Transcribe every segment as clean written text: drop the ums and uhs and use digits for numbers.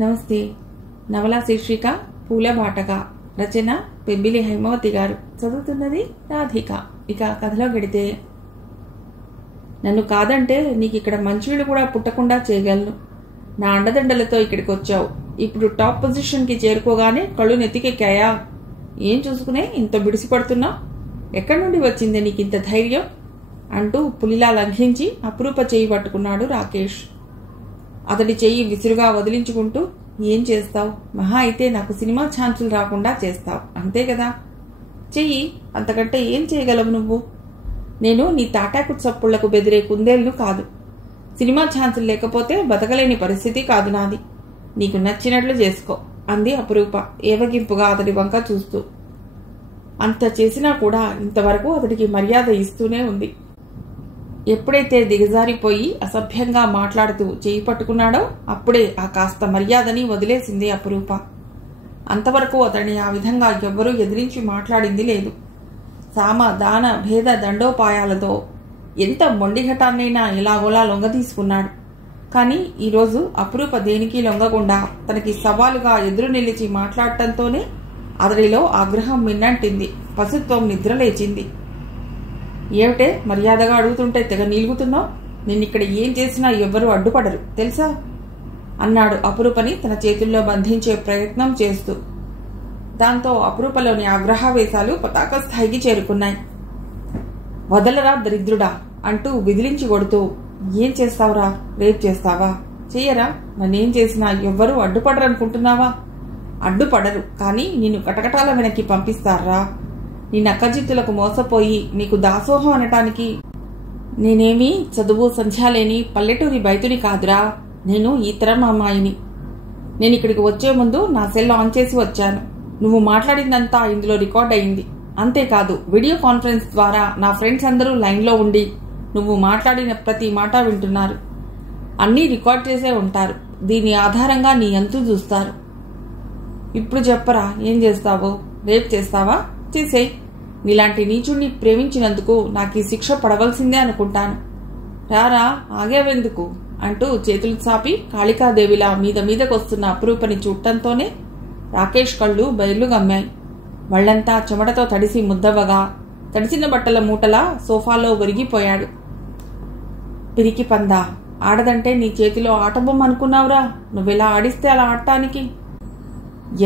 నమస్తే. నవల శీర్షిక పూలబాటక. రచన పెబ్బిలి హైమవతి గారు. చదువుతున్నది రాధిక. ఇక కథలో గడితే, నన్ను కాదంటే నీకు ఇక్కడ మంచినీళ్ళు కూడా పుట్టకుండా చేయగలను. నా అండదండలతో ఇక్కడికి వచ్చావు. ఇప్పుడు టాప్ పొజిషన్కి చేరుకోగానే కళ్ళు నెత్తికెక్కాయా? ఏం చూసుకునే ఇంత బిడిసిపడుతున్నావు? ఎక్కడి నుండి వచ్చింది నీకింత ధైర్యం? అంటూ పులిలా లంఘించి అపురూప చెయ్యి పట్టుకున్నాడు రాకేష్. అతడి చెయ్యి విసురుగా వదిలించుకుంటూ, ఏం చేస్తావు? మహా అయితే నాకు సినిమా ఛాన్సులు రాకుండా చేస్తావు, అంతే కదా? చెయ్యి, అంతకంటే ఏం చేయగలవు నువ్వు? నేను నీ తాటాకు చప్పుళ్లకు బెదిరే కుందేళ్లు కాదు. సినిమా ఛాన్సులు లేకపోతే బతకలేని పరిస్థితి కాదు నాది. నీకు నచ్చినట్లు చేసుకో, అంది అపురూప ఏవగింపుగా అతడి వంక చూస్తూ. అంత చేసినా కూడా ఇంతవరకు అతడికి మర్యాద ఇస్తూనే ఉంది. ఎప్పుడైతే దిగజారిపోయి అసభ్యంగా మాట్లాడుతూ చేయి పట్టుకున్నాడో అప్పుడే ఆ కాస్త మర్యాదని వదిలేసింది అపురూప. అంతవరకు అతడిని ఆ విధంగా ఎవ్వరూ ఎదిరించి మాట్లాడింది లేదు. సామ దాన భేద దండోపాయాలతో ఎంత మొండిఘటాన్నైనా ఎలాగోలా లొంగ తీసుకున్నాడు. కానీ ఈరోజు అపురూప దేనికి లొంగకుండా తనకి సవాలుగా ఎదురు నిలిచి మాట్లాడటంతోనే అతడిలో ఆగ్రహం మిన్నంటింది. పశుత్వం నిద్రలేచింది. ఏమిటే మర్యాదగా అడుగుతుంటే తెగ నీలుగుతున్నావు? నిన్నిక్కడ ఏం చేసినా ఎవ్వరూ అడ్డుపడరు తెలుసా? అన్నాడు అపురూపని తన చేతుల్లో బంధించే ప్రయత్నం చేస్తూ. దాంతో అపురూపలోని ఆగ్రహావేశాలు పతాక స్థాయికి చేరుకున్నాయి. వదలరా దరిద్రుడా అంటూ విదిలించి కొడుతూ, ఏం చేస్తావురా? రేప్ చేస్తావా? చెయ్యరా? నన్నేం చేసినా ఎవ్వరూ అడ్డుపడరనుకుంటున్నావా? అడ్డుపడరు, కానీ నిన్ను కటకటాల వెనక్కి పంపిస్తారా? నీ నక్కజిత్తులకు మోసపోయి నీకు దాసోహం అనటానికి నేనేమీ చదువు సంధ్యాలేని పల్లెటూరి బైతుని కాదురా. నేను ఈ తరం అమ్మాయిని. నేను ఇక్కడికి వచ్చే ముందు నా సెల్ ఆన్ చేసి వచ్చాను. నువ్వు మాట్లాడిందంతా ఇందులో రికార్డ్ అయింది. అంతేకాదు, వీడియో కాన్ఫరెన్స్ ద్వారా నా ఫ్రెండ్స్ అందరూ లైన్లో ఉండి నువ్వు మాట్లాడిన ప్రతి మాట వింటున్నారు. అన్నీ రికార్డ్ చేసే ఉంటారు. దీని ఆధారంగా నీ అంతు చూస్తారు. ఇప్పుడు చెప్పరా, ఏం చేస్తావో? రేప్ చేస్తావా? చేసేయ్. నీలాంటి నీచుణ్ణి ప్రేమించినందుకు నాకు ఈ శిక్ష పడవలసిందే అనుకుంటాను. రారా, ఆగేవెందుకు అంటూ చేతులు చాపి కాళికాదేవిలా మీద మీదకొస్తున్న అపురూపని చూడటంతోనే రాకేష్ కళ్ళు బయర్లు గమ్మాయి. వాళ్లంతా చెమటతో తడిసి ముద్దవగా తడిసిన బట్టల మూటలా సోఫాలో ఒరిగిపోయాడు. పిరికి పందా, ఆడదంటే నీ చేతిలో ఆటబొమ్మ అనుకున్నావురా? నువ్వెలా ఆడిస్తే అలా ఆడటానికి?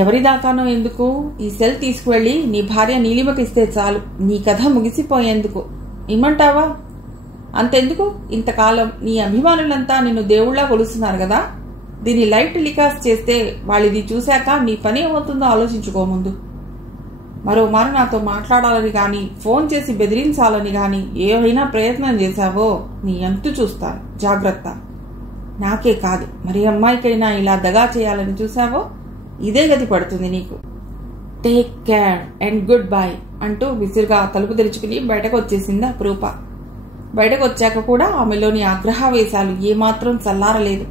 ఎవరిదాకానో ఎందుకు? ఈ సెల్ తీసుకువెళ్లి నీ భార్య నీలిమకిస్తే చాలు, నీ కథ ముగిసిపోయేందుకు. ఇమ్మంటావా? అంతెందుకు? ఇంతకాలం నీ అభిమానులంతా నిన్ను దేవుళ్లా కొలుస్తున్నారు కదా. దీన్ని లైవ్ టెలికాస్ట్ చేస్తే వాళ్ళిది చూశాక నీ పని ఏమవుతుందో ఆలోచించుకోముందు. మరోమారు నాతో మాట్లాడాలని గాని, ఫోన్ చేసి బెదిరించాలని గాని ఏవైనా ప్రయత్నం చేశావో నీ అంతు చూస్తాను, జాగ్రత్త. నాకే కాదు, మరి అమ్మాయికైనా ఇలా దగా చేయాలని చూశావో ఇదే గతి పడుతుంది నీకు. Take care and good bye అంటూ విసురుగా తలుపు తెరుచుకుని బయటకు వచ్చేసింది అపురూప. బయటకు వచ్చాక కూడా ఆమెలోని ఆగ్రహావేశాలు ఏమాత్రం చల్లారలేదు.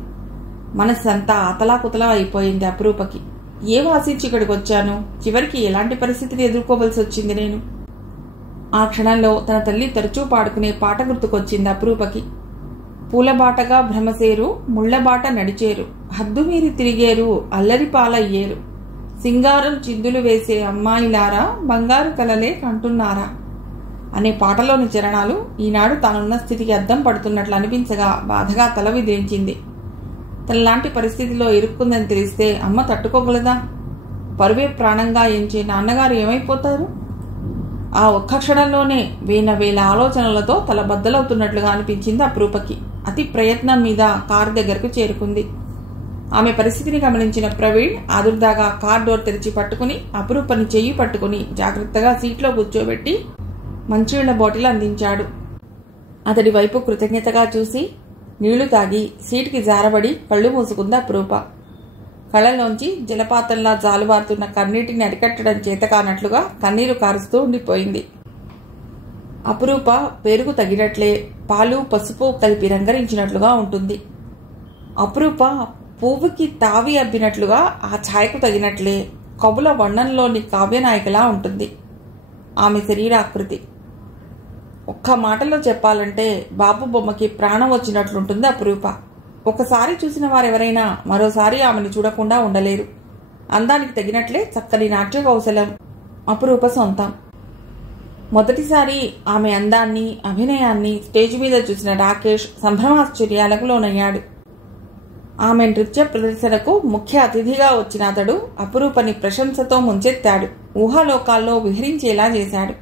మనస్సంతా అతలాకుతలా అయిపోయింది అపురూపకి. ఏం ఆశించి ఇక్కడికి వచ్చాను? చివరికి ఎలాంటి పరిస్థితిని ఎదుర్కోవలసి వచ్చింది నేను? ఆ క్షణంలో తన తల్లి తరచూ పాడుకునే పాట గుర్తుకొచ్చింది అపురూపకి. పూలబాటగా భ్రమసేరు, ముళ్లబాట నడిచేరు, హద్దుమీరి తిరిగేరు, అల్లరి పాలయ్యేరు, సింగారం చిందులు వేసే అమ్మాయిలారా, బంగారు కలలే కంటున్నారా అనే పాటలోని చరణాలు ఈనాడు తానున్న స్థితికి అద్దం పడుతున్నట్లు అనిపించగా బాధగా తల విదిలించింది. తనలాంటి పరిస్థితిలో ఇరుక్కుందని తెలిస్తే అమ్మ తట్టుకోగలదా? పరువే ప్రాణంగా ఎంచే నాన్నగారు ఏమైపోతారు? ఆ ఒక్క క్షణంలోనే వేల ఆలోచనలతో తల బద్దలవుతున్నట్లుగా అనిపించింది అపురూపకి. అతి ప్రయత్నం మీద కారు దగ్గరకు చేరుకుంది. ఆమె పరిస్థితిని గమనించిన ప్రవీణ్ ఆదుర్దాగా కార్ డోర్ తెరిచి పట్టుకుని అపురూపని చెయ్యి పట్టుకుని జాగ్రత్తగా సీట్లో కూర్చోబెట్టి మంచినీళ్ల బాటిల్ అందించాడు. అతడి వైపు కృతజ్ఞతగా చూసి నీళ్లు తాగి సీటుకి జారబడి కళ్ళు మూసుకుంది అపురూప. కళ్ళలోంచి జలపాతంలా జాలువారుతున్న కన్నీటిని అరికట్టడం చేతకానట్లుగా కన్నీరు కారుస్తూ ఉండిపోయింది. అపురూప పేరుకు తగినట్లే పాలు పసుపు కలిపి రంగరించినట్లుగా ఉంటుంది. అపురూప పువ్వుకి తావి అబ్బినట్లుగా ఆ ఛాయకు తగినట్లే కవుల వర్ణంలోని కావ్యనాయికలా ఉంటుంది ఆమె శరీరాకృతి. ఒక్క మాటలో చెప్పాలంటే బాబు బొమ్మకి ప్రాణం వచ్చినట్లుంటుంది అపురూప. ఒకసారి చూసిన వారెవరైనా మరోసారి ఆమెను చూడకుండా ఉండలేరు. అందానికి తగినట్లే చక్కని నాట్య కౌశలం అపురూప సొంతం. మొదటిసారి ఆమె అందాన్ని, అభినయాన్ని స్టేజ్ మీద చూసిన రాకేష్ సంభ్రమాశ్చర్యాలకు లోనయ్యాడు. ఆమె నృత్య ప్రదర్శనకు ముఖ్య అతిథిగా వచ్చిన అతడు అపురూపని ప్రశంసతో ముంచెత్తాడు. ఊహాలోకాల్లో విహరించేలా చేశాడు.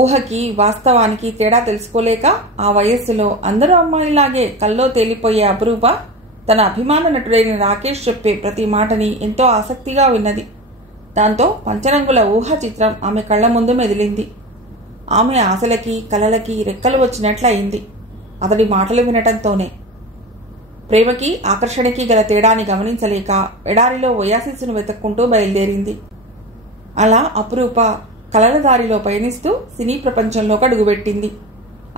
ఊహకి వాస్తవానికి తేడా తెలుసుకోలేక ఆ వయస్సులో అందరూ అమ్మాయిలాగే కల్లో తేలిపోయే అపురూప తన అభిమాన నటుడైన రాకేష్ చెప్పే ప్రతి మాటని ఎంతో ఆసక్తిగా విన్నది. దాంతో పంచరంగుల ఊహా చిత్రం ఆమె కళ్ల ముందు మెదిలింది. ఆమె ఆశలకి కలలకి రెక్కలు వచ్చినట్లయింది అతడి మాటలు వినటంతోనే. ప్రేమకి ఆకర్షణకి గల తేడాని గమనించలేక ఎడారిలో ఒయాసిస్సును వెతుక్కుంటూ బయలుదేరింది. అలా అపురూప కలల దారిలో పయనిస్తూ సినీ ప్రపంచంలోకి అడుగుపెట్టింది.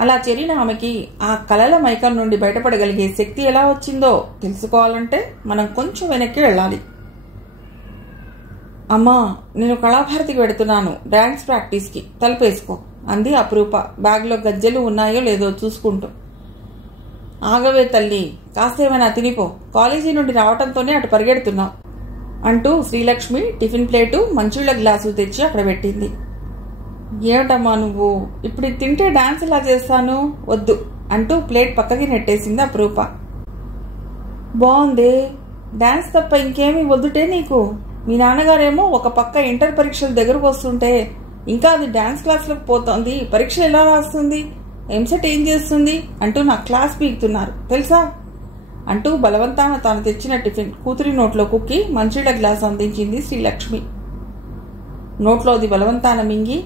అలా చేరిన ఆమెకి ఆ కలల మైకం నుండి బయటపడగలిగే శక్తి ఎలా వచ్చిందో తెలుసుకోవాలంటే మనం కొంచెం వెనక్కి వెళ్ళాలి. అమ్మా, నేను కళాభారతికి వెడుతున్నాను, డాన్స్ ప్రాక్టీస్కి, తలుపేసుకో అంది అపురూప బ్యాగ్లో గజ్జెలు ఉన్నాయో లేదో చూసుకుంటూ. ఆగవే తల్లి, కాసేమైనా తినిపో, కాలేజీ నుండి రావటంతోనే అటు పరిగెడుతున్నావు అంటూ శ్రీలక్ష్మి టిఫిన్ ప్లేటు మంచిళ్ళ గ్లాసు తెచ్చి అక్కడ పెట్టింది. ఏమిటమ్మా నువ్వు, ఇప్పుడు తింటే డాన్స్ ఎలా చేస్తాను, వద్దు అంటూ ప్లేట్ పక్కకి నెట్టేసింది అపురూప. బాగుంది, డాన్స్ తప్ప ఇంకేమీ వద్దుటే నీకు. మీ నాన్నగారేమో ఒక పక్క ఇంటర్ పరీక్షలు దగ్గరకు వస్తుంటే ఇంకా అది డాన్స్ క్లాస్లోకి పోతోంది, పరీక్షలు ఎలా రాస్తుంది, ఎంసెట్ ఏం చేస్తుంది అంటూ నా క్లాస్ పీకుతున్నారు తెలుసా అంటూ బలవంతాన తాను తెచ్చిన టిఫిన్ కూతురి నోట్లో కుక్కి మంచిళ్ళ గ్లాస్ అందించింది శ్రీలక్ష్మి. నోట్లోది బలవంతాన మింగి,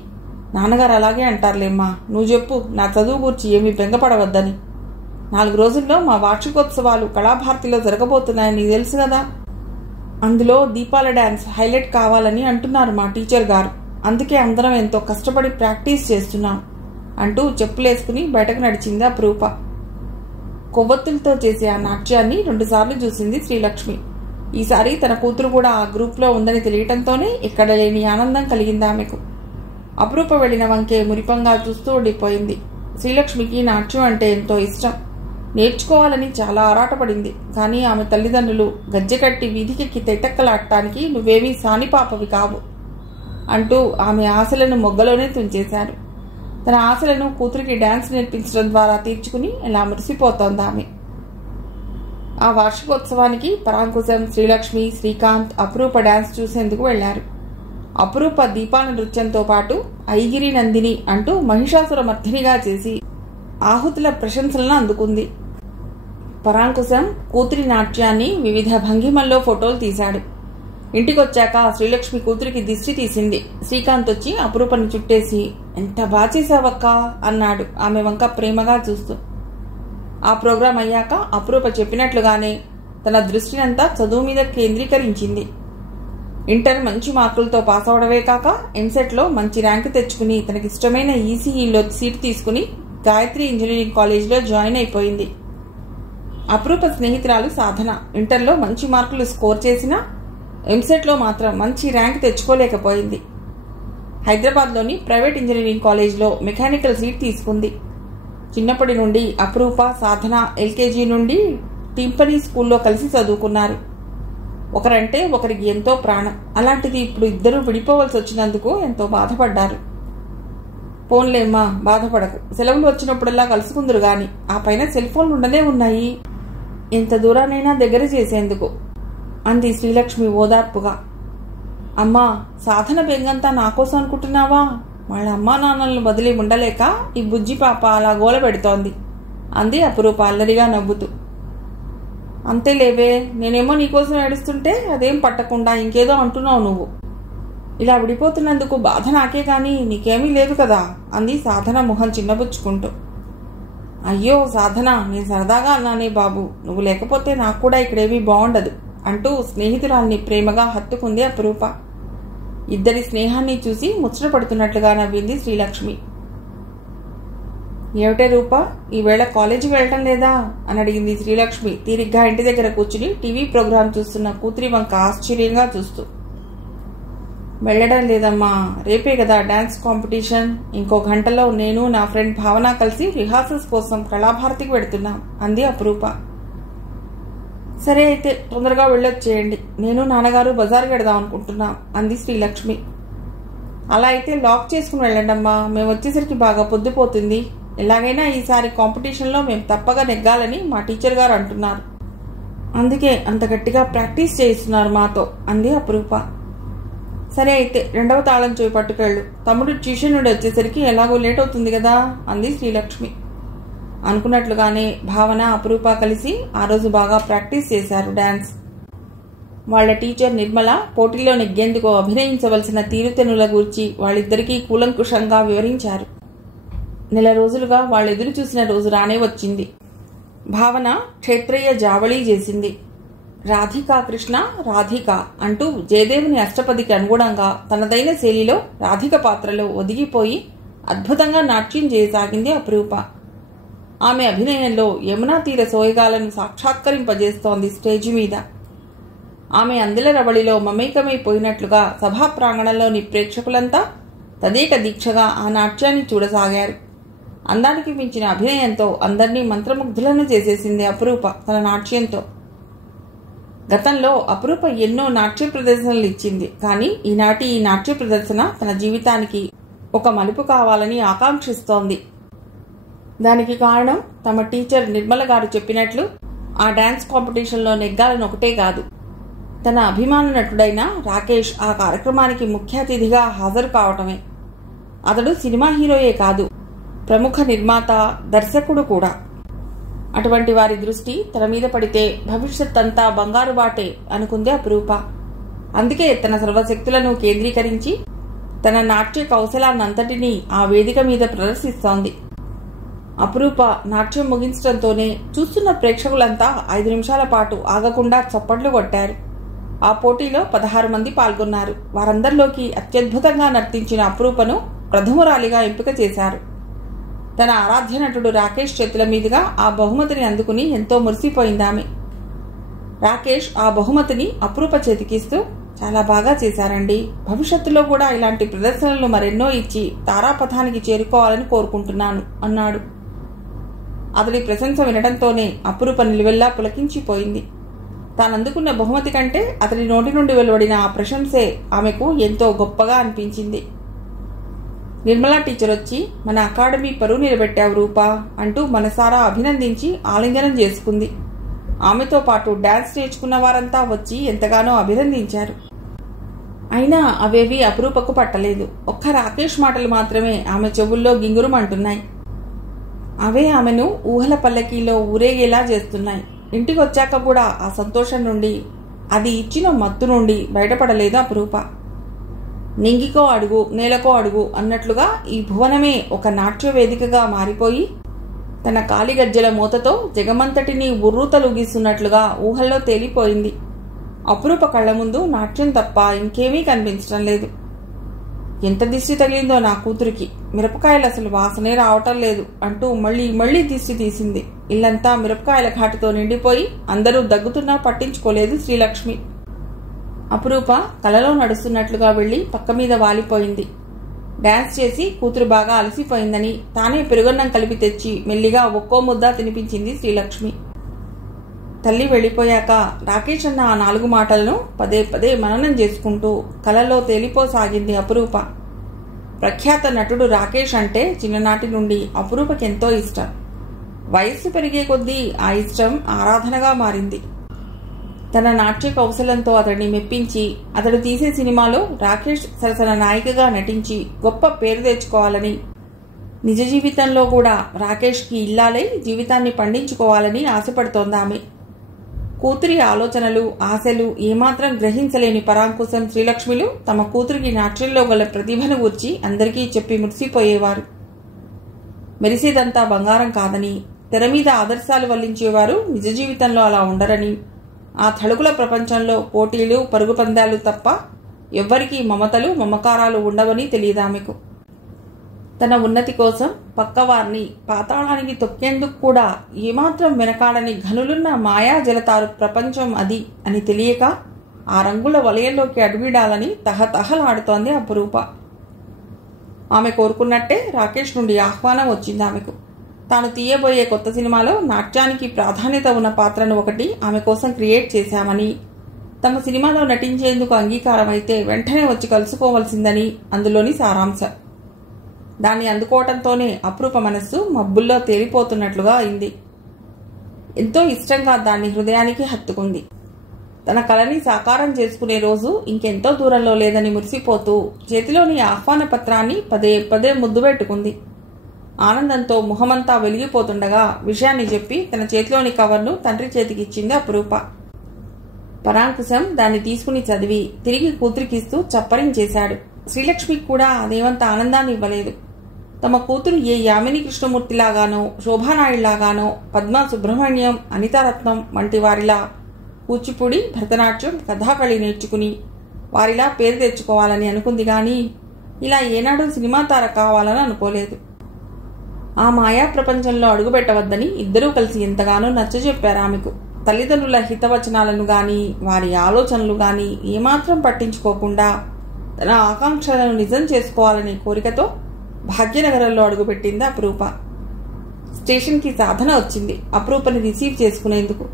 నాన్నగారు అలాగే అంటారులేమ్మా, నువ్వు చెప్పు నా చదువు గురించి ఏమీ బెంగపడవద్దని. 4 రోజుల్లో మా వార్షికోత్సవాలు కళాభారతిలో జరగబోతున్నాయని నీకు తెలుసు కదా. అందులో దీపాల డాన్స్ హైలైట్ కావాలని అంటున్నారు మా టీచర్ గారు. అందుకే అందరం ఎంతో కష్టపడి ప్రాక్టీస్ చేస్తున్నాం అంటూ చెప్పులేసుకుని బయటకు నడిచింది అపురూప. కొవ్వొత్తులతో చేసే ఆ నాట్యాన్ని 2 సార్లు చూసింది శ్రీలక్ష్మి. ఈసారి తన కూతురు కూడా ఆ గ్రూప్లో ఉందని తెలియటంతోనే ఇక్కడ లేని ఆనందం కలిగింది ఆమెకు. అపురూప వెళ్లిన వంకే మురిపంగా చూస్తూ ఉండిపోయింది. శ్రీలక్ష్మికి నాట్యం అంటే ఎంతో ఇష్టం. నేర్చుకోవాలని చాలా ఆరాటపడింది. కానీ ఆమె తల్లిదండ్రులు గజ్జెకట్టి వీధికెక్కి తెట్టక్కలాడటానికి నువ్వేమీ సానిపాపవి కావు అంటూ ఆమె ఆశలను మొగ్గలోనే తుంచేశారు. తన ఆశలను కూతురికి డాన్స్ నేర్పించడం ద్వారా తీర్చుకుని ఇలా మురిసిపోతోంది ఆమె. ఆ వార్షికోత్సవానికి పరాంకుశం, శ్రీలక్ష్మి, శ్రీకాంత్, అపురూప డాన్స్ చూసేందుకు వెళ్లారు. అపురూప దీపాల నృత్యంతో పాటు ఐగిరి నందిని అంటూ మహిషాసుర మర్దినిగా చేసి ఆహుతుల ప్రశంసలను అందుకుంది. పరాంకుశం కూతురి నాట్యాన్ని వివిధ భంగిమల్లో ఫోటోలు తీశాడు. ఇంటికొచ్చాక శ్రీలక్ష్మి కూతురికి దిష్టి తీసింది. శ్రీకాంత్ వచ్చి అపురూపని చుట్టేసి, ఎంత బాగా చేశావక్కా అన్నాడు ఆమె వంక ప్రేమగా చూస్తూ. ఆ ప్రోగ్రాం అయ్యాక అపురూప చెప్పినట్లుగానే తన దృష్టినంతా చదువు మీద కేంద్రీకరించింది. ఇంటర్ మంచి మార్కులతో పాస్ అవడమే కాక ఎంసెట్లో మంచి ర్యాంకు తెచ్చుకుని తనకిష్టమైన ఈసీఈలో సీట్ తీసుకుని గాయత్రి ఇంజనీరింగ్ కాలేజీలో జాయిన్ అయిపోయింది. అపురూప స్నేహితురాలు సాధన ఇంటర్లో మంచి మార్కులు స్కోర్ చేసినా ఎంసెట్లో మాత్రం మంచి ర్యాంక్ తెచ్చుకోలేకపోయింది. హైదరాబాద్లోని ప్రైవేట్ ఇంజనీరింగ్ కాలేజ్లో మెకానికల్ సీట్ తీసుకుంది. చిన్నప్పటి నుండి అపురూప, సాధన ఎల్కేజీ నుండి టింపనీ స్కూల్లో కలిసి చదువుకున్నారు. ఒకరంటే ఒకరికి ఎంతో ప్రాణం. అలాంటిది ఇప్పుడు ఇద్దరూ విడిపోవలసి వచ్చినందుకు ఎంతో బాధపడ్డారు. ఫోన్లేమ్మా, బాధపడకు, సెలవులు వచ్చినప్పుడల్లా కలుసుకుందరు గాని ఆ పైన సెల్ ఫోన్లు ఉండనే ఉన్నాయి, ఎంత దూరానైనా దగ్గర చేసేందుకు అంది శ్రీలక్ష్మి ఓదార్పుగా. అమ్మా, సాధన బెంగంతా నా కోసం అనుకుంటున్నావా? వాళ్ళ అమ్మా నాన్నలను వదిలి ఉండలేక ఈ బుజ్జి పాప అలా గోల పెడుతోంది అంది అపురూప అల్లరిగా నవ్వుతూ. అంతేలేవే, నేనేమో నీకోసం ఏడుస్తుంటే అదేం పట్టకుండా ఇంకేదో అంటున్నావు నువ్వు. ఇలా విడిపోతున్నందుకు బాధ నాకే గాని నీకేమీ లేదు కదా అంది సాధన మొహం చిన్నబుచ్చుకుంటూ. అయ్యో సాధన, నేను సరదాగా అన్నానే బాబు, నువ్వు లేకపోతే నాకు కూడా ఇక్కడేమీ బాగుండదు అంటూ స్నేహితురాల్ని ప్రేమగా హత్తుకుంది అపురూప. ఇద్దరి స్నేహాన్ని చూసి ముచ్చట పడుతున్నట్లుగా నవ్వింది శ్రీలక్ష్మి. ఏమిటే రూప, ఈవేళ కాలేజీకి వెళ్ళటం లేదా అని అడిగింది శ్రీలక్ష్మి తీరిగ్గా ఇంటి దగ్గర కూర్చుని టీవీ ప్రోగ్రాం చూస్తున్న కూతురి వంక ఆశ్చర్యంగా చూస్తూ. వెళ్ళడం లేదమ్మా, రేపే కదా డాన్స్ కాంపిటీషన్. ఇంకో గంటలో నేను నా ఫ్రెండ్ భావన కలిసి రిహార్సల్స్ కోసం కళాభారతికి వెడుతున్నాం అంది అపురూప. సరే అయితే తొందరగా వెళ్ళొచ్చేయండి, నేను నాన్నగారు బజార్కి వెడదాం అనుకుంటున్నాం అంది శ్రీలక్ష్మి. అలా అయితే లాక్ చేసుకుని వెళ్ళండమ్మా, మేము వచ్చేసరికి బాగా పొద్దుపోతుంది. ఎలాగైనా ఈసారి కాంపిటీషన్లో మేము తప్పగా నెగ్గాలని మా టీచర్ గారు అంటున్నారు, అందుకే అంత గట్టిగా ప్రాక్టీస్ చేయిస్తున్నారు మాతో అంది అపురూప. సరే అయితే రెండవ తాళం చేయి పట్టుకెళ్ళు, తమ్ముడు ట్యూషన్ నుండి వచ్చేసరికి ఎలాగో లేట్ అవుతుంది కదా అంది శ్రీలక్ష్మి. అనుకున్నట్లుగానే భావన అపురూప కలిసి ఆ రోజు బాగా ప్రాక్టీస్ చేశారు డాన్స్. వాళ్ల టీచర్ నిర్మల పోటీలో నెగ్గేందుకు అభినయించవలసిన తీరుతెన్నుల గూర్చి వాళ్ళిద్దరికీ కూలంకుషంగా వివరించారు. నెల రోజులుగా వాళ్ళెదురు చూసిన రోజు రానే వచ్చింది. భావన క్షేత్రయ్య జావళీ చేసింది. రాధికా కృష్ణ రాధిక అంటూ జయదేవుని అష్టపదికి అనుగుణంగా తనదైన శైలిలో రాధిక పాత్రలో ఒదిగిపోయి అద్భుతంగా నాట్యం చేయసాగింది అపురూప. ఆమె అభినయంలో యమునా తీర సోయగాలను సాక్షాత్కరింపజేస్తోంది స్టేజి మీద. ఆమె అందెల రవళిలో మమేకమైపోయినట్లుగా సభా ప్రాంగణంలోని ప్రేక్షకులంతా తదేక దీక్షగా ఆ నాట్యాన్ని చూడసాగారు. అందానికి మించిన అభినయంతో అందర్నీ మంత్రముగ్ధులను చేసేసింది అపురూప తన నాట్యంతో. గతంలో అపురూప ఎన్నో నాట్య ప్రదర్శనలు ఇచ్చింది, కానీ ఈనాటి ఈ నాట్య ప్రదర్శన తన జీవితానికి ఒక మలుపు కావాలని ఆకాంక్షిస్తోంది. దానికి కారణం తమ టీచర్ నిర్మల గారు చెప్పినట్లు ఆ డాన్స్ కాంపిటీషన్లో నెగ్గాలని ఒకటే కాదు, తన అభిమాన నటుడైన రాకేష్ ఆ కార్యక్రమానికి ముఖ్య అతిథిగా హాజరు కావటమే. అతడు సినిమా హీరోయే కాదు, ప్రముఖ నిర్మాత, దర్శకుడు కూడా. అటువంటి వారి దృష్టి తన మీద పడితే భవిష్యత్ అంతా బంగారు బాటే అనుకుంది అపురూప. అందుకే తన సర్వశక్తులను కేంద్రీకరించి తన నాట్య కౌశలాన్నంతటినీ ఆ వేదిక మీద ప్రదర్శిస్తోంది. అపురూప నాట్యం ముగించడంతోనే చూస్తున్న ప్రేక్షకులంతా 5 నిమిషాల పాటు ఆగకుండా చప్పట్లు కొట్టారు. ఆ పోటీలో 16 మంది పాల్గొన్నారు. వారందరిలోకి అత్యద్భుతంగా నర్తించిన అపురూపను ప్రథమురాలిగా ఎంపిక చేశారు. తన ఆరాధ్య నటుడు రాకేష్ చేతుల మీదుగా ఆ బహుమతిని అందుకుని ఎంతో మురిసిపోయిందామె. రాకేష్ ఆ బహుమతిని అపురూప చేతికిస్తూ, చాలా బాగా చేశారండి, భవిష్యత్తులో కూడా ఇలాంటి ప్రదర్శనలు మరెన్నో ఇచ్చి తారాపథానికి చేరుకోవాలని కోరుకుంటున్నాను అన్నాడు. అతడి ప్రశంస వినడంతోనే అపురూప నిలువెల్లా పులకించిపోయింది. తానందుకున్న బహుమతి కంటే అతడి నోటి నుండి వెలువడిన ఆ ప్రశంసే ఆమెకు ఎంతో గొప్పగా అనిపించింది. నిర్మలా టీచర్ వచ్చి, మన అకాడమీ పరువు నిలబెట్టావు రూపా అంటూ మనసారా అభినందించి ఆలింగనం చేసుకుంది. ఆమెతో పాటు డాన్స్ నేర్చుకున్న వారంతా వచ్చి ఎంతగానో అభినందించారు. అయినా అవేవి అపురూపకు పట్టలేదు. ఒక్క రాకేష్ మాటలు మాత్రమే ఆమె చెవుల్లో గింగురుమంటున్నాయి. అవే ఆమెను ఊహల పల్లకీలో ఊరేగేలా చేస్తున్నాయి. ఇంటికి వచ్చాక కూడా ఆ సంతోషం నుండి, అది ఇచ్చిన మత్తు నుండి బయటపడలేదు అపురూప. నింగికో అడుగు నేలకో అడుగు అన్నట్లుగా ఈ భువనమే ఒక నాట్య వేదికగా మారిపోయి తన కాలిగజ్జల మూతతో జగమంతటినీ ఉర్రూతలుగిస్తున్నట్లుగా ఊహల్లో తేలిపోయింది. అపురూప కళ్ల ముందు నాట్యం తప్ప ఇంకేమీ కనిపించడం లేదు. ఎంత దిష్టి తగిలిందో నా కూతురికి, మిరపకాయలు అసలు వాసనే రావటం లేదు అంటూ మళ్లీ దిష్టి తీసింది. ఇల్లంతా మిరపకాయల ఘాటుతో నిండిపోయి అందరూ దగ్గుతున్నా పట్టించుకోలేదు శ్రీలక్ష్మి. అపురూప కలలో నడుస్తున్నట్లుగా వెళ్లి పక్క మీద వాలిపోయింది. డాన్స్ చేసి కూతురు బాగా అలసిపోయిందని తానే పెరుగన్నం కలిపి తెచ్చి మెల్లిగా ఒక్కో ముద్ద తినిపించింది శ్రీలక్ష్మి. తల్లి వెళ్లిపోయాక రాకేష్ అన్న ఆ 4 మాటలను పదే పదే మననం చేసుకుంటూ కలలో తేలిపోసాగింది అపురూప. ప్రఖ్యాత నటుడు రాకేష్ అంటే చిన్ననాటి నుండి అపురూపకెంతో ఇష్టం. వయస్సు పెరిగే కొద్దీ ఆ ఇష్టం ఆరాధనగా మారింది. తన నాట్య కౌశలంతో అతడిని మెప్పించి అతడు తీసే సినిమాలో రాకేష్ సరసన నాయికగా నటించి గొప్ప పేరు తెచ్చుకోవాలని, నిజ జీవితంలో కూడా రాకేష్కి ఇల్లాలై జీవితాన్ని పండించుకోవాలని ఆశపడుతోందామె. కూతురి ఆలోచనలు, ఆశలు ఏమాత్రం గ్రహించలేని పరాంకుశం శ్రీలక్ష్మిలు తమ కూతురికి నాట్యంలో గల ప్రతిభను గూర్చి అందరికీ చెప్పి మురిసిపోయేవారు. మెరిసేదంతా బంగారం కాదని, తెర మీద ఆదర్శాలు వల్లించేవారు నిజ జీవితంలో అలా ఉండరని, ఆ తళుకుల ప్రపంచంలో పోటీలు పరుగు పందాలు తప్ప ఎవ్వరికీ మమతలు మమకారాలు ఉండవని తెలియదామెకు. తన ఉన్నతి కోసం పక్కవారిని పాతాళానికి తొక్కేందుకు కూడా ఏమాత్రం వెనకాడని ఘనులున్న మాయా జలతారు ప్రపంచం అది అని తెలియక ఆ రంగుల వలయంలోకి అడుగిడాలని తహతహలాడుతోంది అపురూప. ఆమె కోరుకున్నట్టే రాకేష్ నుండి ఆహ్వానం వచ్చింది ఆమెకు. తాను తీయబోయే కొత్త సినిమాలో నాట్యానికి ప్రాధాన్యత ఉన్న పాత్రను ఒకటి ఆమె కోసం క్రియేట్ చేశామని, తమ సినిమాలో నటించేందుకు అంగీకారం అయితే వెంటనే వచ్చి కలుసుకోవలసిందని అందులోని సారాంశం. దాన్ని అందుకోవటంతోనే అపురూప మనస్సు మబ్బుల్లో తేలిపోతున్నట్లుగా అయింది. ఎంతో ఇష్టంగా దాన్ని హృదయానికి హత్తుకుంది. తన కలని సాకారం చేసుకునే రోజు ఇంకెంతో దూరంలో లేదని మురిసిపోతూ చేతిలోని ఆహ్వాన పత్రాన్ని పదే పదే ముద్దు పెట్టుకుంది. ఆనందంతో ముఖమంతా వెలిగిపోతుండగా విషయాన్ని చెప్పి తన చేతిలోని కవర్ను తండ్రి చేతికిచ్చింది అపురూప. పరాంకుశం దాన్ని తీసుకుని చదివి తిరిగి కూతురికిస్తూ చప్పరించేశాడు. శ్రీలక్ష్మికి కూడా అదేమంత ఆనందాన్ని ఇవ్వలేదు. తమ కూతురు ఏ యామిని కృష్ణమూర్తిలాగానో, శోభానాయుళ్లాగానో, పద్మా సుబ్రహ్మణ్యం, అనితారత్నం వంటి వారిలా కూచిపూడి, భరతనాట్యం, కథాకళి నేర్చుకుని వారిలా పేరు తెచ్చుకోవాలని అనుకుంది గాని ఇలా ఏనాడు సినిమా తార కావాలని అనుకోలేదు. ఆ మాయా ప్రపంచంలో అడుగుపెట్టవద్దని ఇద్దరూ కలిసి ఎంతగానో నచ్చజెప్పారు ఆమెకు. తల్లిదండ్రుల హితవచనాలను గాని వారి ఆలోచనలు గాని ఏమాత్రం పట్టించుకోకుండా తన ఆకాంక్షలను నిజం చేసుకోవాలనే కోరికతో భాగ్యనగరంలో అడుగుపెట్టింది అపురూప. స్టేషన్కి సాధన వచ్చింది అపురూపని రిసీవ్ చేసుకునేందుకు.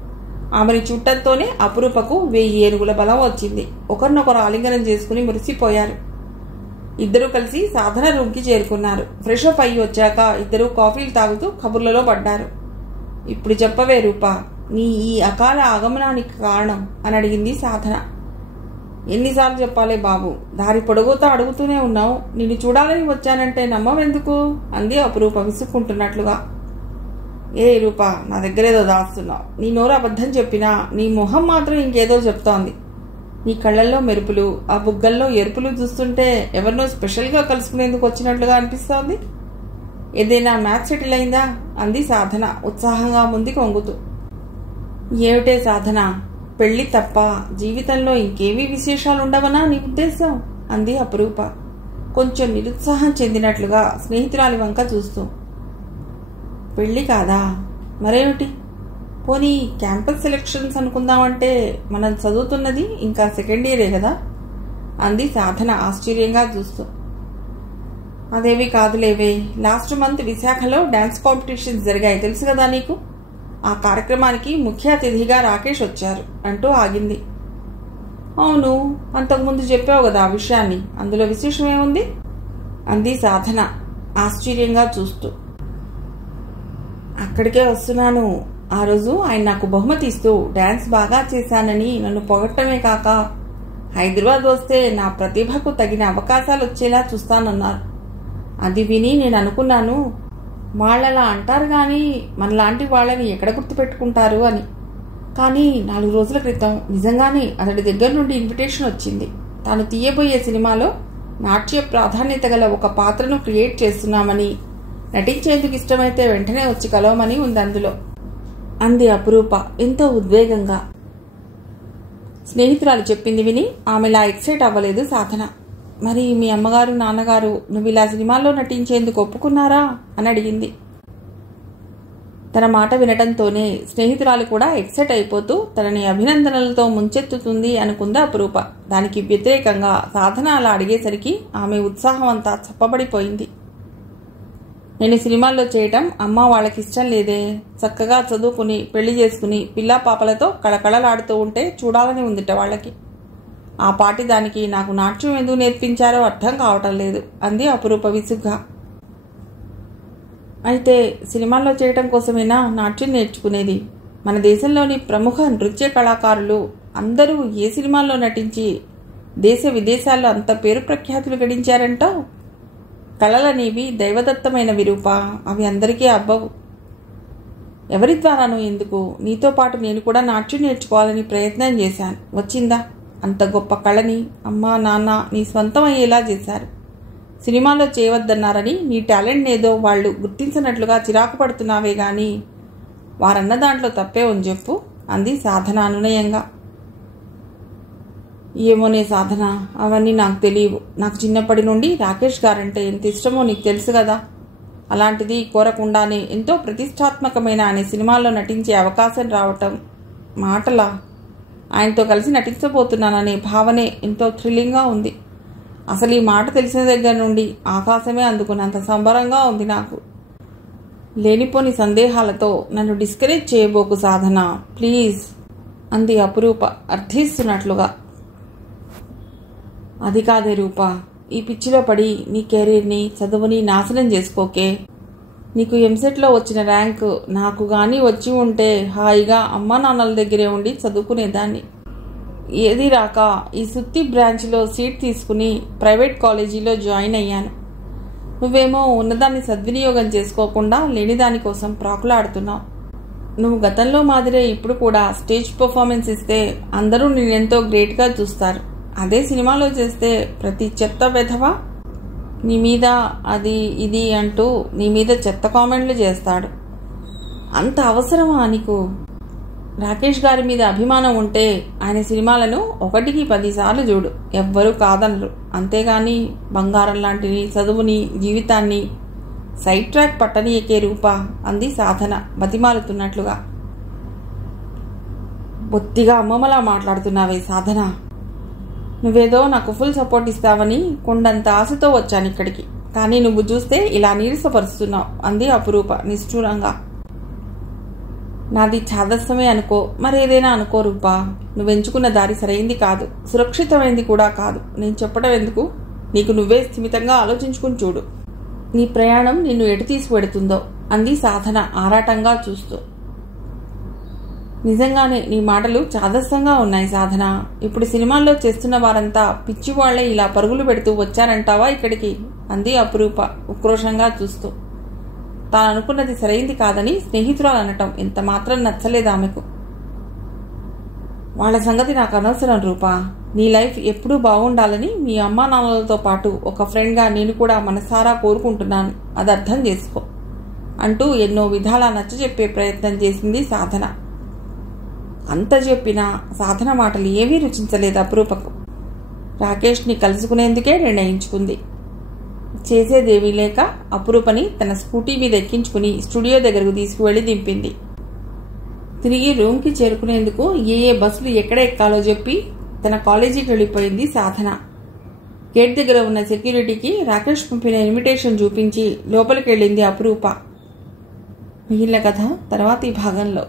ఆమెని చుట్టంతోనే అపురూపకు 1000 ఏనుగుల బలం వచ్చింది. ఒకరినొకరు ఆలింగనం చేసుకుని మురిసిపోయారు. ఇద్దరూ కలిసి సాధన రూమ్కి చేరుకున్నారు. ఫ్రెష్ అప్ అయ్యి వచ్చాక ఇద్దరూ కాఫీలు తాగుతూ కబుర్లలో పడ్డారు. ఇప్పుడు చెప్పవే రూపా, నీ ఈ అకాల ఆగమనానికి కారణం అని అడిగింది సాధన. ఎన్నిసార్లు చెప్పాలే బాబు, దారి పొడుగుతా అడుగుతూనే ఉన్నావు. నిన్ను చూడాలని వచ్చానంటే నమ్మవెందుకు అంది అపురూప విసుక్కుంటున్నట్లుగా. ఏ రూపా, నా దగ్గరేదో దాస్తున్నావు. నీ నోరు అబద్ధం చెప్పినా నీ మొహం మాత్రం ఇంకేదో చెప్తోంది. నీ కళ్ళల్లో మెరుపులు, ఆ బుగ్గల్లో ఎరుపులు చూస్తుంటే ఎవరినో స్పెషల్గా కలుసుకునేందుకు వచ్చినట్లుగా అనిపిస్తోంది. ఏదైనా మ్యాచ్ సెటిల్ అయిందా అంది సాధన ఉత్సాహంగా ముందుకు వంగుతూ. ఏమిటే సాధన, పెళ్లి తప్ప జీవితంలో ఇంకేమీ విశేషాలుండవనా నీ ఉద్దేశం అంది అపురూప కొంచెం నిరుత్సాహం చెందినట్లుగా స్నేహితురాలి వంక చూస్తూ. పెళ్లి కాదా, మరేమిటి? పోనీ క్యాంపస్ సెలక్షన్స్ అనుకుందామంటే మనం చదువుతున్నది ఇంకా సెకండ్ ఇయరే కదా అంది సాధన ఆశ్చర్యంగా చూస్తూ. అదేవి కాదులేవే, లాస్ట్ మంత్ విశాఖలో డాన్స్ కాంపిటీషన్స్ జరిగాయి తెలుసు కదా నీకు. ఆ కార్యక్రమానికి ముఖ్య అతిథిగా రాకేష్ వచ్చారు అంటూ ఆగింది. అవును, అంతకుముందు చెప్పావు కదా ఆ విషయాన్ని, అందులో విశేషమేముంది అంది సాధన ఆశ్చర్యంగా చూస్తూ. అక్కడికే వస్తున్నాను. ఆ రోజు ఆయన నాకు బహుమతి ఇస్తూ డాన్స్ బాగా చేశానని నన్ను పొగట్టమే కాక హైదరాబాద్ వస్తే నా ప్రతిభకు తగిన అవకాశాలు వచ్చేలా చూస్తానన్నారు. అది విని నేను అనుకున్నాను, వాళ్ళలా అంటారు కానీ మనలాంటి వాళ్ళని ఎక్కడ గుర్తుపెట్టుకుంటారు అని. కానీ 4 రోజుల క్రితం నిజంగానే అతడి దగ్గర నుండి ఇన్విటేషన్ వచ్చింది. తాను తీయబోయే సినిమాలో నాట్య ప్రాధాన్యత గల ఒక పాత్రను క్రియేట్ చేస్తున్నామని, నటించేందుకు ఇష్టమైతే వెంటనే వచ్చి కలవమని ఉంది అందులో అంది అపురూప ఎంతో ఉద్వేగంగా. స్నేహితురాలు చెప్పింది విని ఆమెలా ఎక్సైట్ అవ్వలేదు సాధన. మరి మీ అమ్మగారు నాన్నగారు నువ్వు ఇలా సినిమాల్లో నటించేందుకు ఒప్పుకున్నారా అని అడిగింది. తన మాట వినటంతోనే స్నేహితురాలు కూడా ఎక్సైట్ అయిపోతూ తనని అభినందనలతో ముంచెత్తుతుంది అనుకుంది అపురూప. దానికి వ్యతిరేకంగా సాధన అలా అడిగేసరికి ఆమె ఉత్సాహం అంతా చప్పబడిపోయింది. నేను సినిమాల్లో చేయటం అమ్మ వాళ్ళకి ఇష్టం లేదే. చక్కగా చదువుకుని పెళ్లి చేసుకుని పిల్లా పాపలతో కళకళలాడుతూ ఉంటే చూడాలని ఉందిట వాళ్ళకి. ఆ పాటి దానికి నాకు నాట్యం ఎందుకు నేర్పించారో అర్థం కావటం లేదు అంది అపురూప విసుగ్గా. అయితే సినిమాల్లో చేయటం కోసమేనా నాట్యం నేర్చుకునేది? మన దేశంలోని ప్రముఖ నృత్య కళాకారులు అందరూ ఏ సినిమాల్లో నటించి దేశ విదేశాల్లో అంత పేరు ప్రఖ్యాతులు గడించారంటావు? కళలనేవి దైవదత్తమైనవి రూపా, అవి అందరికీ అబ్బవు. ఎవరి ద్వారానో ఎందుకు, నీతో పాటు నేను కూడా నాట్యం నేర్చుకోవాలని ప్రయత్నం చేశాను. వచ్చిందా? అంత గొప్ప కళని అమ్మా నాన్న నీ స్వంతం అయ్యేలా చేశారు. సినిమాలో చేయవద్దన్నారని నీ టాలెంట్ ఏదో వాళ్ళు గుర్తించినట్లుగా చిరాకు పడుతున్నావే గాని వారన్న దాంట్లో తప్పే ఉంది చెప్పు అంది సాధన అనునయంగా. ఏమోనే సాధన, అవన్నీ నాకు తెలియవు. నాకు చిన్నప్పటి నుండి రాకేష్ గారంటే ఎంత ఇష్టమో నీకు తెలుసు కదా. అలాంటిది కోరకుండానే ఎంతో ప్రతిష్టాత్మకమైన ఆయన సినిమాల్లో నటించే అవకాశం రావటం మాటలా? ఆయనతో కలిసి నటించబోతున్నాననే భావనే ఎంతో థ్రిల్లింగ్గా ఉంది. అసలు ఈ మాట తెలిసిన దగ్గర నుండి ఆకాశమే అందుకున్నంత సంబరంగా ఉంది నాకు. లేనిపోని సందేహాలతో నన్ను డిస్కరేజ్ చేయబోకు సాధన, ప్లీజ్ అంది అపురూప అర్థిస్తున్నట్లుగా. అది కాదే రూపా, ఈ పిచ్చిలో పడి నీ కెరీర్ని, చదువుని నాశనం చేసుకోకే. నీకు ఎంసెట్లో వచ్చిన ర్యాంకు నాకు గాని వచ్చి ఉంటే హాయిగా అమ్మా నాన్నల దగ్గరే ఉండి చదువుకునేదాన్ని. ఏది రాక ఈ సుత్తి బ్రాంచ్లో సీట్ తీసుకుని ప్రైవేట్ కాలేజీలో జాయిన్ అయ్యాను. నువ్వేమో ఉన్నదాన్ని సద్వినియోగం చేసుకోకుండా లేని దానికోసం ప్రాకులాడుతున్నావు. నువ్వు గతంలో మాదిరే ఇప్పుడు కూడా స్టేజ్ పర్ఫార్మెన్స్ ఇస్తే అందరూ నేనెంతో గ్రేట్గా చూస్తారు. అదే సినిమాలో చేస్తే ప్రతి చెత్త వెధవ నీ మీద అది ఇది అంటూ నీ మీద చెత్త కామెంట్లు చేస్తాడు. అంత అవసరమా నీకు? రాకేష్ గారి మీద అభిమానం ఉంటే ఆయన సినిమాలను 1కి 10 సార్లు చూడు, ఎవ్వరూ కాదనరు. అంతేగాని బంగారం లాంటిని, చదువుని, జీవితాన్ని సైడ్ ట్రాక్ పట్టనీయకే రూపా అంది సాధన బతిమాలుతున్నట్లుగా. బొత్తిగా అమ్మమ్మలా మాట్లాడుతున్నావే సాధన. నువ్వేదో నాకు ఫుల్ సపోర్ట్ ఇస్తావని కొండంత ఆశతో వచ్చాను ఇక్కడికి. కానీ నువ్వు చూస్తే ఇలా నీరసపరుస్తున్నావు అంది అపురూప నిష్ఠూరంగా. నాది ఛాదస్సమే అనుకో, మరేదైనా అనుకో రూపా. నువ్వెంచుకున్న దారి సరైంది కాదు, సురక్షితమైంది కూడా కాదు. నేను చెప్పడం ఎందుకు, నీకు నువ్వే స్థిమితంగా ఆలోచించుకుని చూడు. నీ ప్రయాణం నిన్ను ఎటు తీసుకువెడుతుందో అంది సాధన ఆరాటంగా చూస్తూ. నిజంగానే నీ మాటలు చాదస్తంగా ఉన్నాయి సాధన. ఇప్పుడు సినిమాల్లో చేస్తున్న వారంతా పిచ్చివాళ్లే ఇలా పరుగులు పెడుతూ వచ్చారంటావా ఇక్కడికి అంది అపురూప ఉక్రోషంగా చూస్తూ. తాను అనుకున్నది సరైంది కాదని స్నేహితురాలు అనటం ఎంత మాత్రం నచ్చలేదు ఆమెకు. వాళ్ల సంగతి నాకు అనవసరం రూపా. నీ లైఫ్ ఎప్పుడూ బాగుండాలని మీ అమ్మా నాన్నలతో పాటు ఒక ఫ్రెండ్గా నేను కూడా మనసారా కోరుకుంటున్నాను. అది అర్థం చేసుకో అంటూ ఎన్నో విధాలా నచ్చజెప్పే ప్రయత్నం చేసింది సాధన. అంత చెప్పినా సాధన మాటలు ఏమీ రుచించలేదు అపురూపకు. రాకేష్ని కలుసుకునేందుకే నిర్ణయించుకుంది. చేసేదేమీ లేక అపురూపని తన స్కూటీ మీద ఎక్కించుకుని స్టూడియో దగ్గరకు తీసుకువెళ్లి దింపింది. తిరిగి రూమ్కి చేరుకునేందుకు ఏ బస్సులు ఎక్కడ ఎక్కాలో చెప్పి తన కాలేజీకి వెళ్ళిపోయింది సాధన. గేట్ దగ్గర ఉన్న సెక్యూరిటీకి రాకేష్ పంపిన ఇన్విటేషన్ చూపించి లోపలికి వెళ్ళింది అపురూప. మిగిలిన కథ తర్వాతి భాగంలో.